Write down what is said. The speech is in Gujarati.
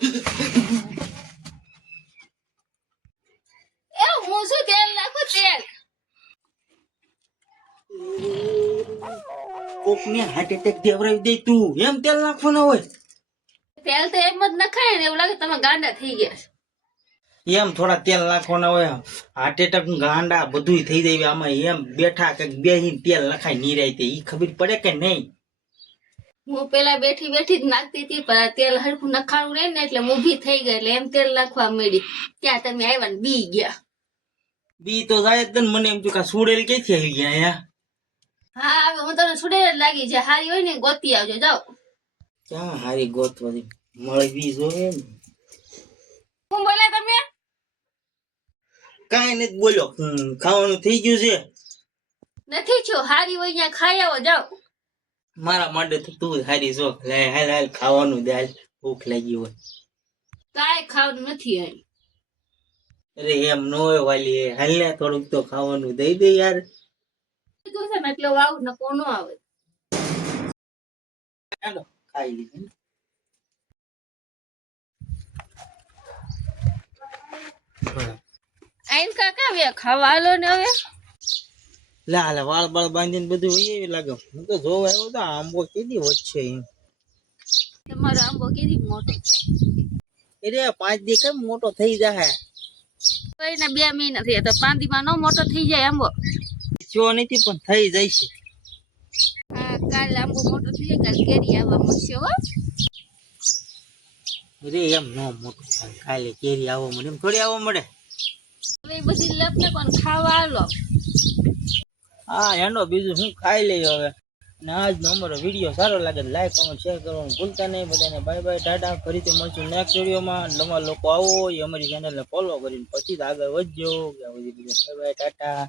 એ હું શું તેલ નાખું તેલ કોક ને હાર્ટ એટેક દેવરાવી દે તું એમ તેલ નાખવાના હોય તેલ તો એમ જ નખાય ને એવું લાગે તમે ગાંડા થઈ ગયા છો. એમ થોડા તેલ નાખવાના હોય હાર્ટ એટેક ગાંડા બધુંય થઈ જાય આમાં એમ બેઠા કે બેહીને તેલ નખાય નિરાયતે ઈ ખબર પડે કે નહીં હું પેલા બેઠી બેઠી જ નાખતી હતી પણ આ તેલ હરખું નખાણું રહે ને એટલે ઊભી થઈ ગઈ એટલે એમ તેલ નાખવા મળી ત્યાં તમે આવ્યા ને બી ગયા. બી તો જાય જ ને મને એમ થયું કે સુડેલ ક્યાંથી આવી ગયા અહીંયા હા હવે હું તમને સુડે જ લાગી છે હારી હોય ને ગોતી આવજો જાઓ. ક્યાં હારી ગોતવાની મળવી જોઈએ ને હું બોલ્યા તમે કાંઈ નથી બોલ્યો ખાવાનું થઈ ગયું છે નથી છો હારી હોય ત્યાં ખાઈ આવો જાઓ. મારા માટે તો તું જ હારી છો લે હાલ હાલ ખાવાનું દે હાલ ભૂખ લાગી હોય કાંઈ ખાવાનું નથી અહીં. અરે એમ ન હોય વાલી હાલ ને થોડુંક તો ખાવાનું દઈ દે યાર કીધું છે ને એટલે આવું ને કોનો આવે. ચાલો ખાઈ લીધું આઈન કાકા હવે ખાવા આલો ને હવે લા લા વાળ બાળ બાંધીને બધું હોય એવી લાગે હું તો જોવા આવ્યો તો આંબો કેદી વચ્ચે એમ તમારો આંબો કેદી મોટો થાય અરે 5 દી કેમ મોટો થઈ જાય કોઈને 2 મહિના થયા તો 5 દીમાં નો મોટો થઈ જાય આંબો. જો નથી પણ થઈ જાય છે હા કાલ આંબો મોટો થઈ જાય કાલ કેરી આવવા મળશે હો. અરે એમ નો મોટો થાય કાલે કેરી આવવા મળે એમ થોડી આવવા મળે હવે એ બધી લપ ને પણ ખાવા આલો. હા હેંડો બીજું હું ખાઈ લઈ હવે અને આજનો અમારો વિડીયો સારો લાગે તો લાઈક કમેન્ટ શેર કરવાનું ભૂલતા નહીં બધાને બાય બાય ટાટા ફરીથી મળશું નેક્સ્ટ વિડીયોમાં નવા લોકો આવો એ અમારી ચેનલને ફોલો કરીને પછી જ આગળ વધજો બાય બાય ટાટા.